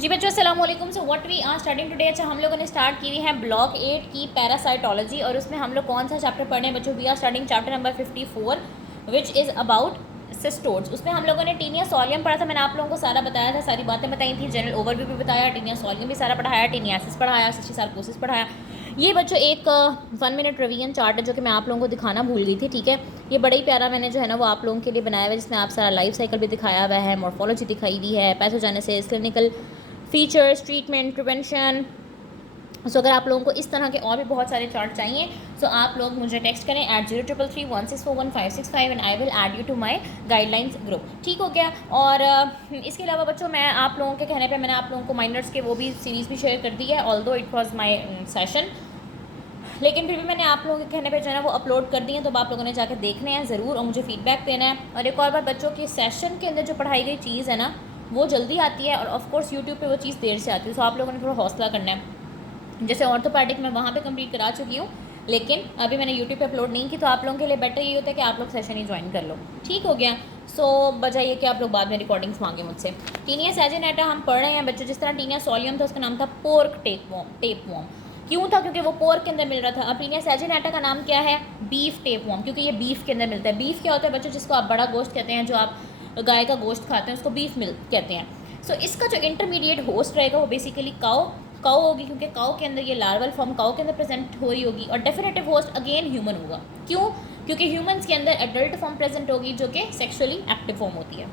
जी बच्चों अस्सलाम वालेकुम। So what we are starting today. अच्छा, हम लोगों ने स्टार्ट की हुई है ब्लॉक 8 की पैरासाइटोलॉजी और उसमें हम लोग कौन सा चैप्टर पढ़ रहे हैं बच्चों? We are starting chapter number 54 which is about cestodes. उसमें हम लोगों ने टीनिया सोलियम पढ़ा था। मैंने आप लोगों को सारा बताया था, सारी बातें बताई थी, जनरल ओवरव्यू भी बताया, टीनिया सोलियम भी सारा पढ़ाया, टीनियासिस पढ़ाया, सिस्टिसार्कोसिस पढ़ाया। ये बच्चों एक 1 मिनट रिवीजन चार्ट है जो कि मैं आप लोगों को दिखाना भूल गई थी, ठीक है। ये बड़ा ही प्यारा मैंने जो है ना वो आप लोगों के लिए बनाया हुआ है, जिसमें आप सारा लाइफ साइकिल भी दिखाया हुआ है, मॉर्फोलॉजी दिखाई हुई है, pathogenesis, clinical features, treatment, prevention. So अगर आप लोगों को इस तरह के और भी बहुत सारे चार्ट चाहिए तो आप लोग मुझे टेक्स्ट करें @0333164155 and I will add you to my guidelines group. ठीक हो गया। और इसके अलावा बच्चों मैं आप लोगों के कहने पे मैंने आप लोगों को माइनर्स के वो भी सीरीज़ भी शेयर कर दी है, although it was my session, लेकिन फिर भी मैंने आप लोगों के कहने पे जो है ना वो अपलोड कर दी है, तो आप लोगों ने जाकर देखने हैं ज़रूर और मुझे फीडबैक देना है। और एक और बात बच्चों की सेशन के अंदर जो पढ़ाई गई चीज़ है ना वो जल्दी आती है और ऑफकोर्स यूट्यूब पे वो चीज़ देर से आती है, तो आप लोगों ने थोड़ा हौसला करना है। जैसे ऑर्थोपैडिक मैं वहाँ पे कंप्लीट करा चुकी हूँ, लेकिन अभी मैंने यूट्यूब पे अपलोड नहीं की, तो आप लोगों के लिए बेटर ये होता है कि आप लोग सेशन ही ज्वाइन कर लो। ठीक हो गया। सो बजाय ये कि आप लोग बाद में रिकॉर्डिंग्स मांगे मुझसे। टीनिया सैजिनेटा हम पढ़ रहे हैं बच्चों। जिस तरह टीनिया सोलियम था उसका नाम था पोर्क टेपवॉर्म। क्यों था? क्योंकि वो पोर्क के अंदर मिल रहा था। अब टीनिया सैजिनेटा का नाम क्या है? बीफ टेपवॉर्म, क्योंकि ये बीफ के अंदर मिलता है। बीफ क्या होता है बच्चों? जिसको आप बड़ा गोश्त कहते हैं, जो आप गाय का गोश्त खाते हैं उसको बीफ मिल्क कहते हैं। सो इसका जो इंटरमीडिएट होस्ट रहेगा वो बेसिकली काऊ होगी, क्योंकि काऊ के अंदर ये लार्वल फॉर्म काऊ के अंदर प्रेजेंट हो रही होगी। और डेफिनेटिव होस्ट अगेन ह्यूमन होगा। क्यों? क्योंकि ह्यूमंस के अंदर एडल्ट फॉर्म प्रेजेंट होगी जो कि सेक्सुअली एक्टिव फॉर्म होती है।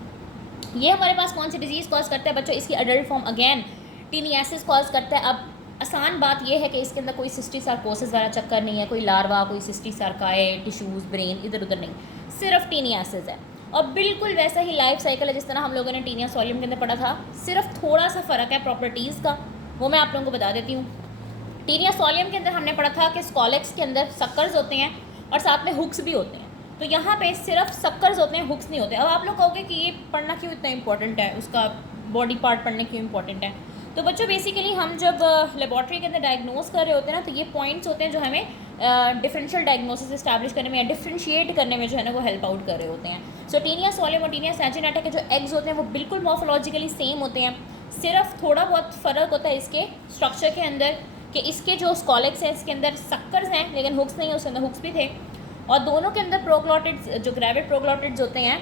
ये हमारे पास कौन सी डिजीज़ कॉज करता है बच्चों? इसकी adult form again taeniasis cause करता है। अब आसान बात यह है कि इसके अंदर कोई सिस्टिसार्कोसिस वाला चक्कर नहीं है, कोई लार्वा, कोई सिस्टिसार्काए, टिश्यूज़, ब्रेन इधर उधर नहीं, सिर्फ टीनियासिस है। और बिल्कुल वैसा ही लाइफ साइकिल है जिस तरह हम लोगों ने टीनिया सोलियम के अंदर पढ़ा था, सिर्फ थोड़ा सा फ़र्क है प्रॉपर्टीज़ का, वो मैं आप लोगों को बता देती हूँ। टीनिया सोलियम के अंदर हमने पढ़ा था कि स्कॉलेक्स के अंदर सक्कर्स होते हैं और साथ में हुक्स भी होते हैं, तो यहाँ पे सिर्फ सक्कर्स होते हैं, हुक्स नहीं होते। अब आप लोग कहोगे कि ये पढ़ना क्यों इतना इंपॉर्टेंट है, उसका बॉडी पार्ट पढ़ने क्यों इंपॉर्टेंट है? तो बच्चों बेसिकली हम जब लेबॉर्ट्री के अंदर डायग्नोस कर रहे होते हैं ना, तो ये पॉइंट्स होते हैं जो हमें डिफरेंशियल डायग्नोसिस इस्टेब्लिश करने में या डिफ्रेंशिएट करने में जो है ना वो हेल्प आउट कर रहे होते हैं। सो टीनिया सोलियम और टीनिया सैजिनेटा के जो एग्स होते हैं वो बिल्कुल मॉर्फोलॉजिकली सेम होते हैं, सिर्फ थोड़ा बहुत फ़र्क होता है इसके स्ट्रक्चर के अंदर, कि इसके जो स्कॉलेक्स हैं इसके अंदर सक्कर्स हैं लेकिन हुक्स नहीं है, उसके अंदर हुक्स भी थे। और दोनों के अंदर प्रोग्लॉटिड्स, जो ग्रेविड प्रोग्लॉटिड्स होते हैं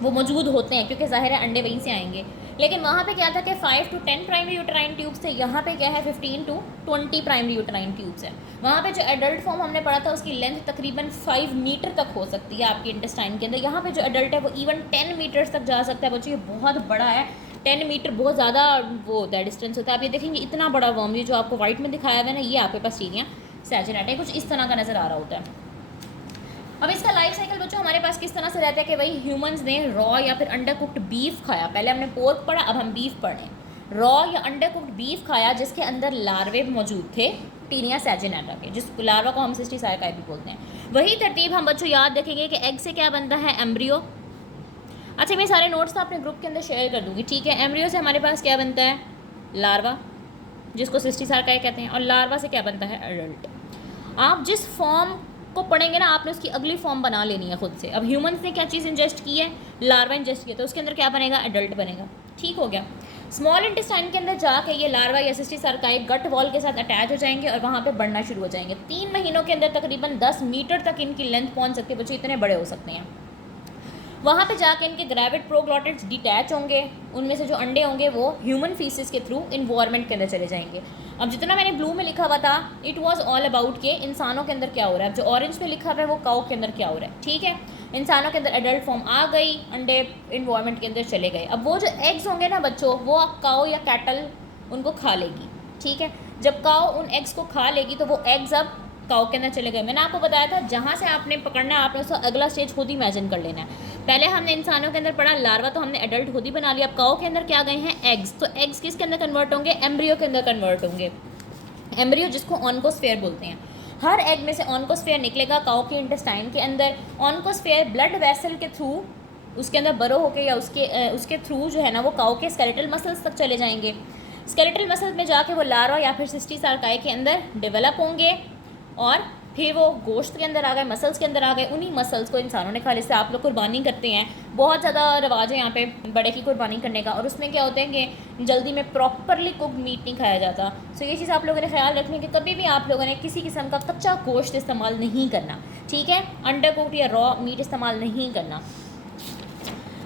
वो मौजूद होते हैं, क्योंकि ज़ाहिर है अंडे वहीं से आएंगे। लेकिन वहाँ पे क्या था कि 5 to 10 प्राइमरी यूट्राइन ट्यूब्स थे, यहाँ पे क्या है 15 to 20 प्राइमरी यूट्राइन ट्यूब्स हैं। वहाँ पे जो एडल्ट फॉर्म हमने पढ़ा था उसकी लेंथ तकरीबन 5 मीटर तक हो सकती है आपके इंटेस्टाइन के अंदर। यहाँ पे जो एडल्ट है वो इवन 10 मीटर्स तक जा सकता है बच्चों, ये बहुत बड़ा है। 10 मीटर बहुत ज़्यादा वो होता है, डिस्टेंस होता है। आप ये देखेंगे इतना बड़ा वर्म, ये जो आपको वाइट में दिखाया हुआ है ना, ये आपके पास टीनिया सैजिनेटा कुछ इस तरह का नज़र आ रहा होता है। अब इसका लाइफ साइकिल बच्चों हमारे पास किस तरह से रहता है कि भाई ह्यूमंस ने रॉ या फिर अंडर कुक्ड बीफ खाया। पहले हमने पोर्क पढ़ा, अब हम बीफ पढ़ें। रॉ या अंडर कुक्ड बीफ खाया जिसके अंदर लार्वे मौजूद थे टीनिया सैजिनेटा के, जिस लार्वा को हम सिस्टिसार्काई भी बोलते हैं। वही तरतीब हम बच्चों याद रखेंगे कि एग से क्या बनता है? एम्ब्रियो। अच्छा, मैं सारे नोट्स तो अपने ग्रुप के अंदर शेयर कर दूँगी, ठीक है। एम्ब्रियो से हमारे पास क्या बनता है? लार्वा, जिसको सिस्टिसार्काई कहते हैं। और लार्वा से क्या बनता है? एडल्ट। आप जिस फॉर्म को पढ़ेंगे ना आपने उसकी अगली फॉर्म बना लेनी है खुद से। अब ह्यूमंस ने क्या चीज़ इंजेस्ट की है? लार्वा इंजेस्ट किया, तो उसके अंदर क्या बनेगा? एडल्ट बनेगा। ठीक हो गया। स्मॉल इंटेस्टाइन के अंदर जाके ये लार्वा या सिस्टिसार्काई गट वॉल के साथ अटैच हो जाएंगे और वहाँ पे बढ़ना शुरू हो जाएंगे। 3 महीनों के अंदर तकरीबन 10 मीटर तक इनकी लेंथ पहुँच सकती है बच्चों, इतने बड़े हो सकते हैं। वहाँ पे जाके इनके ग्रेविड प्रोग्लॉटिड्स डिटैच होंगे, उनमें से जो अंडे होंगे वो ह्यूमन फीसिस के थ्रू इन्वायरमेंट के अंदर चले जाएंगे। अब जितना मैंने ब्लू में लिखा हुआ था इट वाज ऑल अबाउट के इंसानों के अंदर क्या हो रहा है। अब जो ऑरेंज में लिखा हुआ है वो काऊ के अंदर क्या हो रहा है, ठीक है। इंसानों के अंदर एडल्ट फॉर्म आ गई, अंडे इन्वायरमेंट के अंदर चले गए। अब वो जो एग्स होंगे ना बच्चों, वो काऊ या कैटल उनको खा लेगी, ठीक है। जब काऊ उन एग्स को खा लेगी तो वो एग्स अब काऊ के अंदर चले गए। मैंने आपको बताया था जहाँ से आपने पकड़ना है आपने उसका अगला स्टेज खुद ही इमेजिन कर लेना है। पहले हमने इंसानों के अंदर पढ़ा लार्वा, तो हमने एडल्ट खुद ही बना लिया। अब काऊ के अंदर क्या गए हैं? एग्स। तो एग्स किसके अंदर कन्वर्ट होंगे? एम्ब्रियो के अंदर कन्वर्ट होंगे। एम्ब्रियो जिसको ऑनकोस्फेयर बोलते हैं। हर एग में से ऑनकोस्फेयर निकलेगा काऊ के इंटेस्टाइन के अंदर। ऑनकोस्फेयर ब्लड वेसल के थ्रू उसके अंदर बरो होकर या उसके थ्रू जो है ना वो काऊ के स्केलेटल मसल्स तक चले जाएंगे। स्केलेटल मसल्स में जाके वो लार्वा या फिर सिस्टिसार्काई के अंदर डेवलप होंगे और फिर वो गोश्त के अंदर आ गए, मसल्स के अंदर आ गए, उन्हीं मसल्स को इंसानों ने खा लिया। जैसे आप लोग कुर्बानी करते हैं, बहुत ज़्यादा रिवाज है यहाँ पे बड़े की कुर्बानी करने का, और उसमें क्या होता है कि जल्दी में प्रॉपरली कुक मीट नहीं खाया जाता। सो ये चीज़ आप लोगों ने ख्याल रखनी है कि कभी भी आप लोगों ने किसी किस्म का कच्चा गोश्त इस्तेमाल नहीं करना, ठीक है। अंडर कुक्ड या रॉ मीट इस्तेमाल नहीं करना।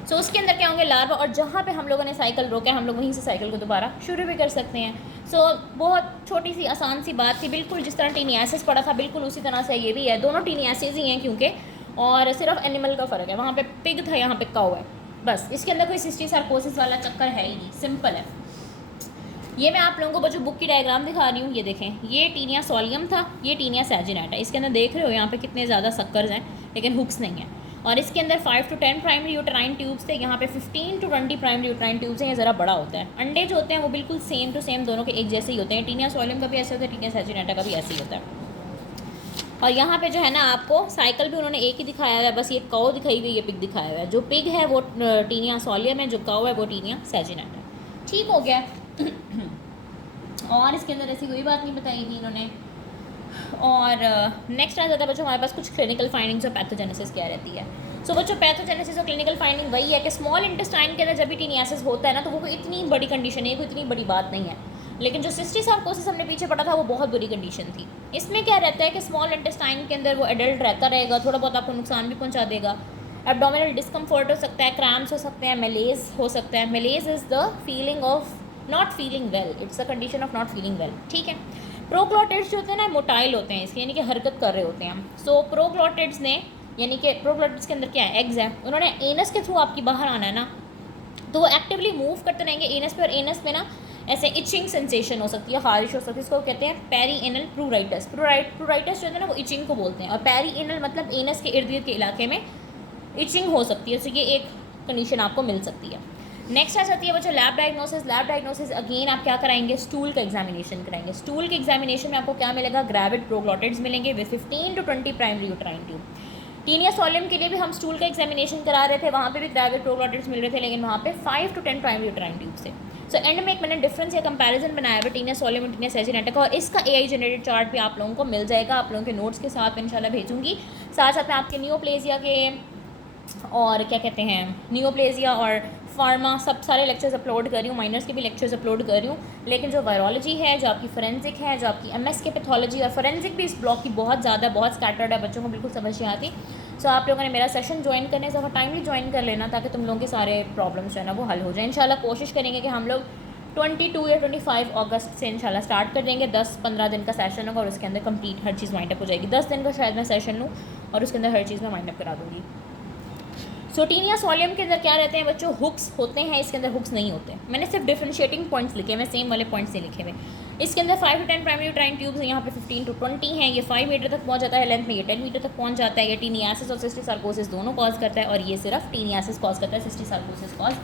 सो उसके अंदर क्या होंगे, लार्वा, और जहाँ पे हम लोगों ने साइकिल रोका है हम लोग वहीं से साइकिल को दोबारा शुरू भी कर सकते हैं। सो बहुत छोटी सी आसान सी बात थी, बिल्कुल जिस तरह टीनियासिस पढ़ा था बिल्कुल उसी तरह से ये भी है। दोनों टीनियासिस ही हैं क्योंकि, और सिर्फ एनिमल का फ़र्क है, वहाँ पे पिग था, यहाँ पे काऊ है, बस। इसके अंदर कोई सिस्टिक सार्कोसिस वाला चक्कर है ही नहीं, सिंपल है। ये मैं आप लोगों को जो बुक की डायग्राम दिखा रही हूँ, ये देखें, ये टीनिया सोलियम था, ये टीनिया सैजिनेटा है। इसके अंदर देख रहे हो यहाँ पे कितने ज़्यादा सक्कर्स हैं, लेकिन हुक्स नहीं है। और इसके अंदर 5 to 10 प्राइमरी यूटेराइन ट्यूब्स थे, यहाँ पे 15 to 20 प्राइमरी यूटेराइन ट्यूब्स हैं। ये ज़रा बड़ा होता है। अंडे जो होते हैं वो बिल्कुल सेम टू सेम दोनों के एक जैसे ही होते हैं। टीनिया सोलियम का भी ऐसे होता है, टीनिया सैजिनेटा का भी ऐसे ही होता है। और यहाँ पे जो है ना, आपको साइकिल भी उन्होंने एक ही दिखाया हुआ है, बस ये काऊ दिखाई हुई, ये पिग दिखाया हुआ है। जो पिग है वो टीनिया सोलियम है, जो काऊ है वो टीनिया सैजिनेटा है। ठीक हो गया। और इसके अंदर ऐसी कोई बात नहीं बताई थी इन्होंने। और नेक्स्ट आ जाता है बच्चों हमारे पास कुछ क्लिनिकल फाइंडिंग्स और पैथोजेनेसिस क्या रहती है। सो बच्चों पैथोजेनेसिस और क्लिनिकल फाइंडिंग वही है कि स्मॉल इंटेस्टाइन के अंदर जब भी टीनियासिस होता है ना, तो वो कोई इतनी बड़ी कंडीशन है, कोई इतनी बड़ी बात नहीं है। लेकिन जो सिस्टिक सार्कोसिस हमने पीछे पढ़ा था वो बहुत बुरी कंडीशन थी। इसमें क्या रहता है कि स्मॉल इंटेस्टाइन के अंदर वो एडल्ट रहता रहेगा, थोड़ा बहुत आपको नुकसान भी पहुँचा देगा। एब्डोमिनल डिस्कम्फर्ट हो सकता है, क्रैम्प्स हो सकते हैं, मेलेज हो सकता है। मेलेज is the feeling of not feeling well, it's a condition of not feeling well, ठीक है। प्रोक्लोटिड्स जो होते हैं ना, मोटाइल होते हैं, इसके यानी कि हरकत कर रहे होते हैं। सो प्रोक्लोटिड्स ने, यानी कि प्रोक्लोटिड्स के अंदर क्या है, एग्स है, उन्होंने एनस के थ्रू आपकी बाहर आना है ना, तो वो एक्टिवली मूव करते रहेंगे एनस पे, और एनस पे ना ऐसे इचिंग सेंसेशन हो सकती है, खारिश हो सकती है। इसको कहते हैं पेरी एनल प्रूराइटस। प्रूराइटस जो है ना वो इचिंग को बोलते हैं, और पेरी एनल मतलब एनस के इर्द गिर्द के इलाके में इचिंग हो सकती है। तो ये एक कंडीशन आपको मिल सकती है। नेक्स्ट आ जाती है बच्चों lab diagnosis. Lab diagnosis again आप क्या कराएंगे, स्टूल का एग्जामिनेशन कराएंगे। स्टूल के एग्जामिनेशन में आपको क्या मिलेगा, ग्रेविड प्रोग्लोटिड्स मिलेंगे with 15 to 20 primary uterine tube. Taenia solium के लिए भी हम स्टूल का एग्जामिनेशन करा रहे थे, वहाँ पे भी ग्रेविड प्रोग्लोटिड्स मिल रहे थे, लेकिन वहाँ पे 5 to 10 प्राइमरी यूटेराइन ट्यूब से। सो एंड में एक मैंने डिफरेंस या कंपैरिजन बनाया हुआ टीनिया सोलियम और टीनिया सैजिनेटा का, और इसका AI जनरेटेड चार्ट भी आप लोगों को मिल जाएगा, आप लोगों के नोट्स के साथ इंशाल्लाह भेजूँगी। साथ साथ में आपके नियोप्लेजिया के और क्या कहते हैं, नियोप्लेजिया और फार्मा सब सारे लेक्चर्स अपलोड कर रही हूँ, माइनर्स के भी लेक्चर्स अपलोड कर रही हूँ। लेकिन जो वायरोलॉजी है, जो आपकी फोरेंसिक है, जो आपकी MS के पैथोलॉजी, और फोरेंसिक भी इस ब्लॉक की बहुत ज़्यादा बहुत स्कैटर्ड है, बच्चों को बिल्कुल समझ नहीं आती। सो आप लोगों ने मेरा सेशन ज्वाइन करने से टाइमली ज्वाइन कर लेना, ताकि तुम लोगों के सारे प्रॉब्लम्स जो है ना वो हल हो जाए। इंशाल्लाह कोशिश करेंगे कि हम लोग 22 या 25 अगस्त से इंशाल्लाह स्टार्ट कर देंगे। 10-15 दिन का सेशन होगा और उसके अंदर कंप्लीट हर चीज़ वाइंड अप हो जाएगी। 10 दिन का शायद मैं सेशन लूँ और उसके अंदर हर चीज़ मैं वाइंड अप करा दूँगी। सो टीनिया सोलियम के अंदर क्या रहते हैं बच्चों, हुक्स होते हैं, इसके अंदर हुक्स नहीं होते। मैंने सिर्फ डिफरेंशिएटिंग पॉइंट्स लिखे हैं, मैं सेम वाले पॉइंट्स नहीं लिखे हुए। इसके अंदर 5 to 10 प्राइमरी यूटेराइन ट्यूब्स, यहाँ पे 15 to 20 हैं। ये 5 मीटर तक पहुँच जाता है लेंथ में, ये 10 मीटर तक पहुँच जाता है। ये टीनियासिस और सिस्टिक सार्कोसिस दोनों कॉज करता है, और ये सिर्फ टीनियासिस कॉज करता है, सिस्टिक सार्कोसिस कॉज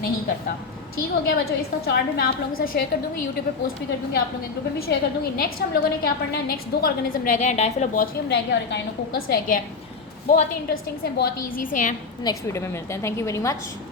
नहीं करता। ठीक हो गया बच्चों। इसका चार्ट भी मैं आप लोगों के साथ शेयर कर दूँगी, यूट्यूब पे पोस्ट भी कर दूँगी, आप लोगों के ग्रुप में भी शेयर कर दूँगी। नेक्स्ट हम लोगों ने क्या पढ़ना है, नेक्स्ट 2 ऑर्गेनिज्म रह गए हैं, डायफिलोबॉथरियम रह गया और एकाइनोकोकस रह गया है। बहुत ही इंटरेस्टिंग से, बहुत ही ईजी से हैं। नेक्स्ट वीडियो में मिलते हैं। Thank you very much.